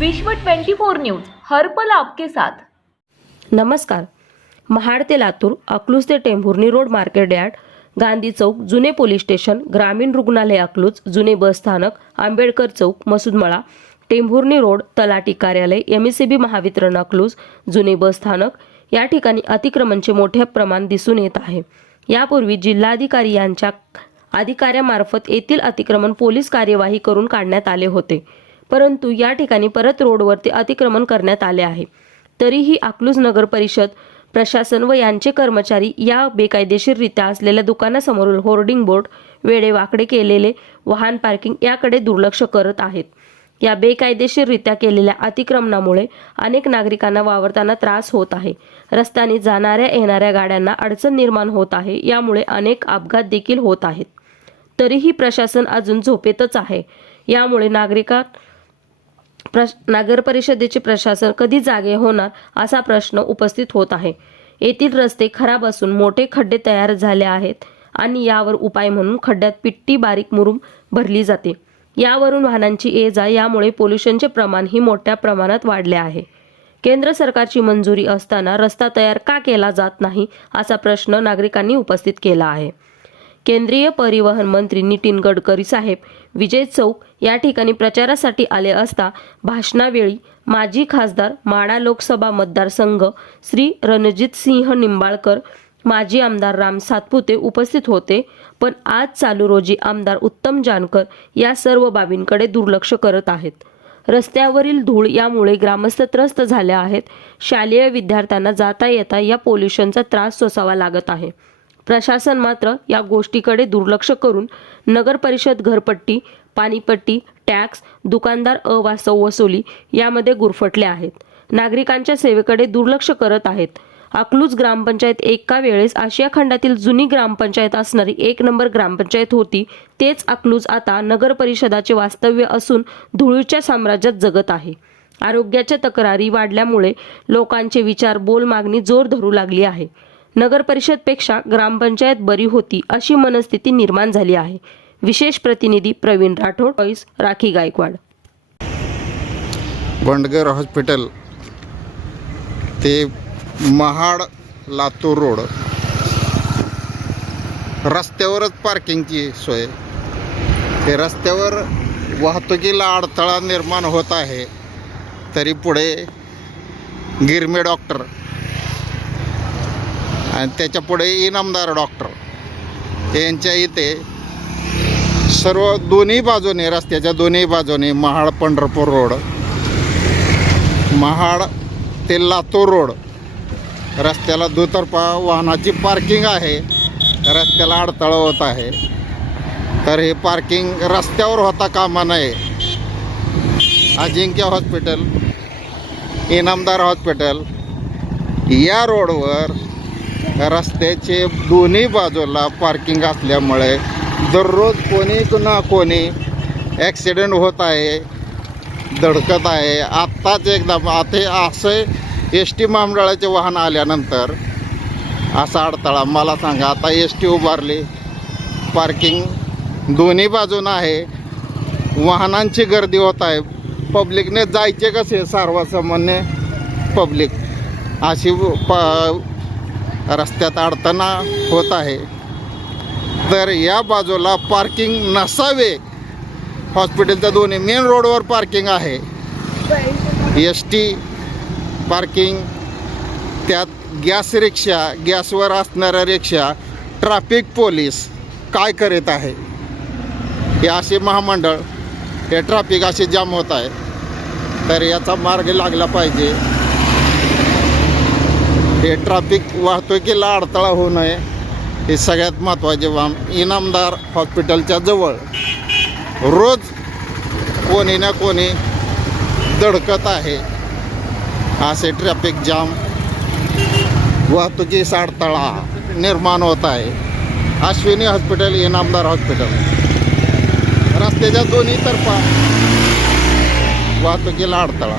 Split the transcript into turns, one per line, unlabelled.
विश्व 24 न्यूज हर्पल आपके साथ.
नमस्कार. महाड ते लातूर अकलूज ते Tembhurni road market yard Gandhi चौक जुने पोलीस स्टेशन ग्रामीण रुग्णालय अकलूज जुने बस स्थानक आंबेडकर चौक मसूदमळा टेंभुर्णी रोड तलाटी कार्यालय M S C B Mahavitaran Akluj जुने बस स्थानक या ठिकाणी अतिक्रमणचे मोठे प्रमाण दिसून येत आहे. यापूर्वी जिल्हाधिकारी यांच्या अधिकाऱ्यामार्फत येथील अतिक्रमण पोलीस कार्यवाही करून काढण्यात आले होते. परंतु या ठिकाणी परत रोडवरती अतिक्रमण करण्यात आले आहे. तरीही अकलूज नगर परिषद प्रशासन व यांचे कर्मचारी या बेकायदेशीररित्या असलेल्या दुकानासमोरील होर्डिंग बोर्ड वेडे वाकडे केलेले वाहन पार्किंग याकडे दुर्लक्ष करत आहेत. या बेकायदेशीररित्या केलेल्या अतिक्रमणामुळे अनेक नागरिकांना वावरताना त्रास होत आहे. रस्त्याने जाणाऱ्या येणाऱ्या गाड्यांना अडचण निर्माण होत आहे यामुळे अनेक अपघात देखील होत आहेत. तरीही प्रशासन अजून झोपेतच आहे. यामुळे नागरिकां प्रश नगर परिषदेचे प्रशासन कधी जागे होणार असा प्रश्न उपस्थित होत आहे. येथील रस्ते खराब असून मोठे खड्डे तयार झाले आहेत आणि यावर उपाय म्हणून खड्ड्यात पिट्टी बारीक मुरुम भरली जाते. यावरून वाहनांची ये जा यामुळे पोल्युशनचे प्रमाणही मोठ्या प्रमाणात वाढले आहे. केंद्र सरकारची मंजुरी असताना रस्ता तयार का केला जात नाही असा प्रश्न नागरिकांनी उपस्थित केला आहे. केंद्रीय परिवहन मंत्री नितीन गडकरी साहेब विजय चौक या ठिकाणी प्रचारासाठी आले असता भाषणावेळी माजी खासदार माडा लोकसभा मतदारसंघ श्री रणजित सिंह निंबाळकर माजी आमदार राम सातपुते उपस्थित होते. पण आज चालू रोजी आमदार उत्तम जानकर या सर्व बाबींकडे दुर्लक्ष करत आहेत. रस्त्यावरील धूळ यामुळे ग्रामस्थ त्रस्त झाले आहेत. शालेय विद्यार्थ्यांना जाता येता या पोल्युशनचा त्रास सोसावा लागत आहे. प्रशासन मात्र या गोष्टीकडे दुर्लक्ष करून नगर परिषद घरपट्टी पाणीपट्टी टॅक्स दुकानदार अवास्तव वसुली यामध्ये गुरफटले आहेत. नागरिकांच्या सेवेकडे दुर्लक्ष करत आहेत. अकलूज ग्रामपंचायत एका वेळेस आशिया खंडातील जुनी ग्रामपंचायत असणारी एक नंबर ग्रामपंचायत होती तेच अकलूज आता नगर परिषदाचे वास्तव्य असून धुळीच्या साम्राज्यात जगत आहे. आरोग्याच्या तक्रारी वाढल्यामुळे लोकांचे विचार बोल मागणी जोर धरू लागली आहे. नगर परिषदपेक्षा ग्रामपंचायत बरी होती अशी मनस्थिती निर्माण झाली आहे. विशेष प्रतिनिधी प्रवीण राठोड व्हॉइस राखी गायकवाड.
बंडगर हॉस्पिटल ते महाड लातूर रोड. रस्त्यावरच पार्किंगची सोय. ते रस्त्यावर वाहतुकीला अडथळा निर्माण होत आहे तरी पुढे गिरमे डॉक्टर आणि त्याच्यापुढे इनामदार डॉक्टर. यांच्या इथे सर्व दोन्ही बाजूने रस्त्याच्या दोन्ही बाजूने महाड पंढरपूर रोड महाड ते लातूर रोड रस्त्याला दुतर्फा वाहनाची पार्किंग आहे रस्त्याला अडथळा होत आहे. तर हे पार्किंग रस्त्यावर होता कामा नये. अजिंक्य हॉस्पिटल इनामदार हॉस्पिटल या रोडवर रस्त्याचे दोन्ही बाजूला पार्किंग असल्यामुळे दररोज कोणी ना कोणी ॲक्सिडेंट होत आहे धडकत आहे. आत्ताच एकदम आता असं एस टी महामंडळाचे वाहन आल्यानंतर असा अडथळा. मला सांगा आता एस टी उभारली पार्किंग दोन्ही बाजूनं आहे. वाहनांची गर्दी होत आहे. पब्लिकने जायचे कसे? सर्वसामान्य पब्लिक अशी प रस्त्यात अडचणा होत आहे. तर या बाजूला पार्किंग नसावे. हॉस्पिटलच्या दोन्ही मेन रोडवर पार्किंग आहे. एस टी पार्किंग त्यात गॅस रिक्षा गॅसवर असणाऱ्या रिक्षा ट्रॅफिक पोलीस काय करीत आहे? हे असे महामंडळ हे ट्रॅफिक असे जाम होत आहे. तर याचा मार्ग लागला पाहिजे. हे ट्रॅफिक वाहतुकीला अडथळा होऊ नये. हे सगळ्यात महत्त्वाचे बाब इनामदार हॉस्पिटलच्या जवळ. रोज कोणी ना कोणी धडकत आहे. असे ट्रॅफिक जाम वाहतुकीचा अडथळा निर्माण होत आहे. अश्विनी हॉस्पिटल इनामदार हॉस्पिटल रस्त्याच्या दोन्ही तर्फा वाहतुकीला अडथळा.